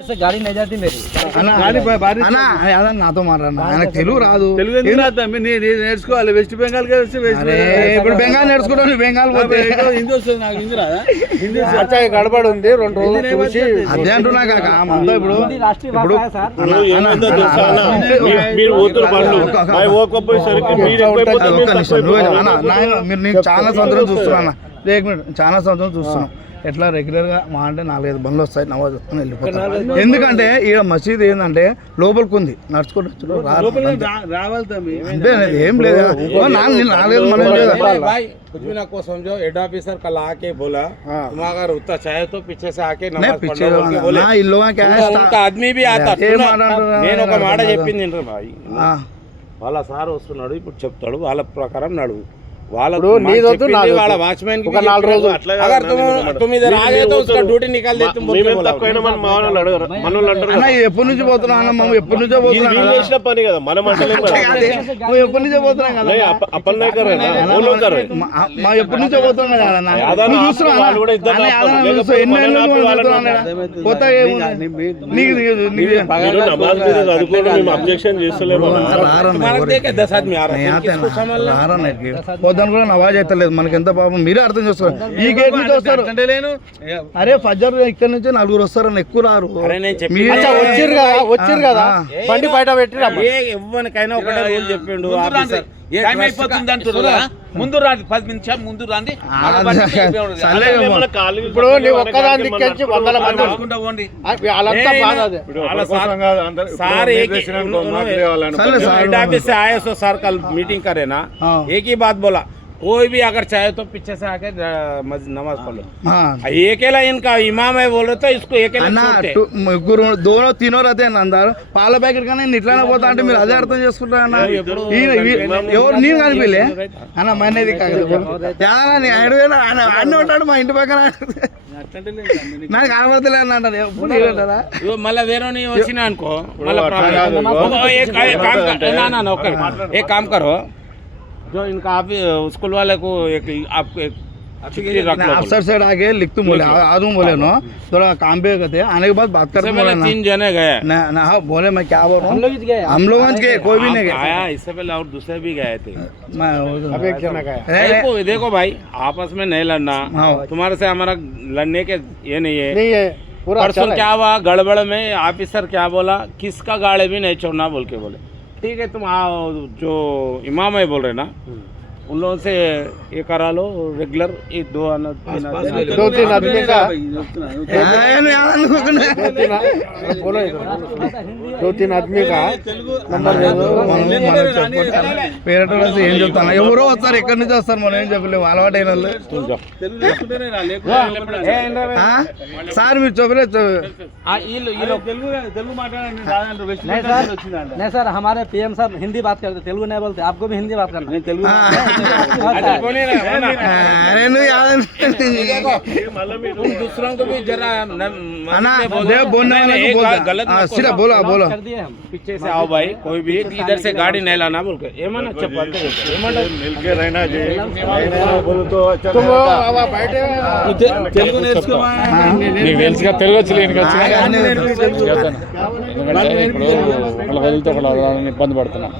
गाड़ी नहीं जाती मेरी నాతో మాట్లాడినా ఆయనకు తెలుగు రాదు. నేర్చుకోవాలి. వెస్ట్ బెంగాల్ ఇప్పుడు బెంగాల్ నేర్చుకుంటాను. బెంగాల్ పోతే హిందీ వస్తుంది. నాకు హిందీ రాదా? హిందీ గడబడి ఉంది. 2 రోజులు చూసి అదే అంటున్నా కాక అంతా ఇప్పుడు राष्ट्रीय भाषा है सर। మీరు నీకు చాలా సంవత్సరం చూస్తున్నా. చాలా సంవత్సరం చూస్తున్నాం. ఎట్లా రెగ్యులర్గా మా అంటే 4-5 బండ్లు వస్తాయి. నమాజ్ వస్తాను వెళ్ళిపోతాను. ఎందుకంటే ఈడ మసీద్ ఏంటంటే లోపలికి ఉంది. నడుచుకుంటూ రావాలి. అంతే అనేది ఏం లేదు. 4-5 మనం कुछ भी ना को समझो। हेड ऑफिसर कल आके बोला तुम अगर उतना चाहे तो पीछे से आके नमाज पढ़ लो बोले। उनका आदमी भी आता నేను ఒక మాట చెప్పింది ఏంట్రా భాయ్, వాళ్ళ సార్ వస్తున్నాడు ఇప్పుడు చెప్తాడు వాళ్ళ ప్రకారం నడువు. వాళ్ళ వాచ్मैन की 4 రోజు अगर तुम इधर आ गए तो उसका ड्यूटी निकाल देते। ఎప్పటి నుంచి పోతున్నా అన్న? మనం ఎప్పటి నుంచో పోతున్నాం పని కదా మనం అంటే ఎప్పటి నుంచో పోతున్నాం కదా. మా ఎప్పటి నుంచో పోతున్నాం కదా అన్న. కొత్త అబ్జెక్షన్ చేస్తలేము. పొద్దున కూడా నవాజ్ అయితే లేదు. మనకి ఎంత పాపం మీరే అర్థం చేసుకోవాలి. ఈ గేట్ నుంచి వస్తారు. అరే ఫజర్ ఇక్కడ నుంచి 4 వస్తారని ఎక్కువ రారు. వచ్చారు కదా బండి బయట పెట్టి ఎవరికైనా ఒకటే రూల్ చెప్పిండు. ముందు రాండి 10 నిమిషాలు ముందు రాండి. ఇప్పుడు ఒక్కదాని దిక్కించి 100 మంది వాళ్ళంతా బాధ. आए सो सर कल मीटिंग करे ना, एक ही बात बोला कोई भी अगर चाहे तो पीछे से आके नमाज पढ़ लो। अकेला इनका इमाम है बोल रहे तो इसको अकेला ముగ్గురు 2-3 रहते हैं अंदर పాల ప్యాకెట్ కానీ ఇట్లానే పోతా అంటే మీరు అదే అర్థం చేసుకుంటారు అన్న. ఎవరు నేను కనిపిలే అన్న మనేది కాదు అన్నీ ఉంటాడు మా ఇంటి పక్కన. నాకు కనబడతలే అన్నాడు. మళ్ళీ వేరే వచ్చినా అనుకో మళ్ళీ एक काम करो जो इनका आप स्कूल वाले को आपको अफसर साइड आगे लिख तुम बोले आदमी बोले नो थोड़ा काम पे करते आने के बाद बात करते बोले 3 जने गए ना हाँ बोले मैं क्या बोल रहा हूँ हम लोग गए कोई भी नहीं गया आया इससे पहले और दूसरे भी गए थे। मैं अब एक जना गया। देखो भाई आपस में नहीं लड़ना। तुम्हारे से हमारा लड़ने के ये नहीं है। परसों क्या हुआ गड़बड़ में ऑफिसर क्या बोला किसका गाड़ी भी नहीं छोड़ना बोल के बोले। ठीक है तुम जो इमाम है बोल रहे ना उन लोगों से ये करा लो रेगुलर। ये 2-3 आदमी का 2-3 आदमी का नंबर दे दो। పేరెంట్ ఏం చెప్తాను ఎవరో వస్తారు ఎక్కడి నుంచి వస్తారు మనం ఏం చెప్పలేము. అలవాటు అయిన వాళ్ళు సార్ మీరు చెప్పలేదు. नहीं सर हमारे पीएम सर हिंदी बात करते तेलुगु नहीं बोलते। आपको भी हिंदी बात करना है। तेलुगु अरे दूसरों को भी जरा सीधा बोलो बोलो पीछे से आओ भाई कोई भी इधर से गाड़ी नहीं लाना बोल के ఏమన్నా చెప్పండి मिलके रहना चाहिए। తెలుగు నేర్చుకోమా తెలుగు వచ్చి ఇప్పుడు వదిలితే ఇబ్బంది పడుతున్నాం.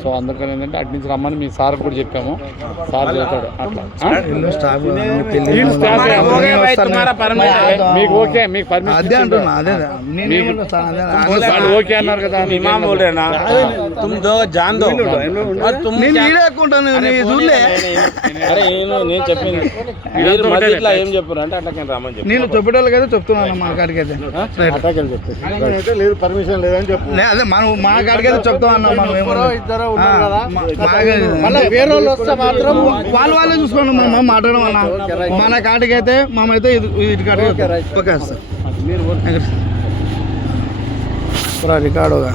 సో అందుకని ఏంటంటే అటు నుంచి రమ్మని మీ సార్ కూడా చెప్పాము. సార్ చేస్తాడు అట్లా మీకు ఓకే మీకు అదే అంటున్నా అదే ఓకే అన్నారు కదా. इमाम बोल रहे ना तुम दो जान दो और तुम నేను ఈడేకుంటాను చూడలే. అరే నేను చెప్పింది మీరు మధ్యలో ఏం చెప్పారు అంటే అట్లా రమ్మని చెప్పి నేను చెప్పేటోళ్ళకైతే చెప్తున్నాను. మా కాడికి అయితే లేదు పర్మిషన్ లేదని చెప్పు. అదే మనం మా కాడికి అయితే చెప్తాం అన్న. మనం వాళ్ళే చూసుకోండి. మా మాట్లాడడం అన్న మన కాడికి అయితే మామైతే ఇటు కాడికి ఓకే సార్ పూరా రికార్డుగా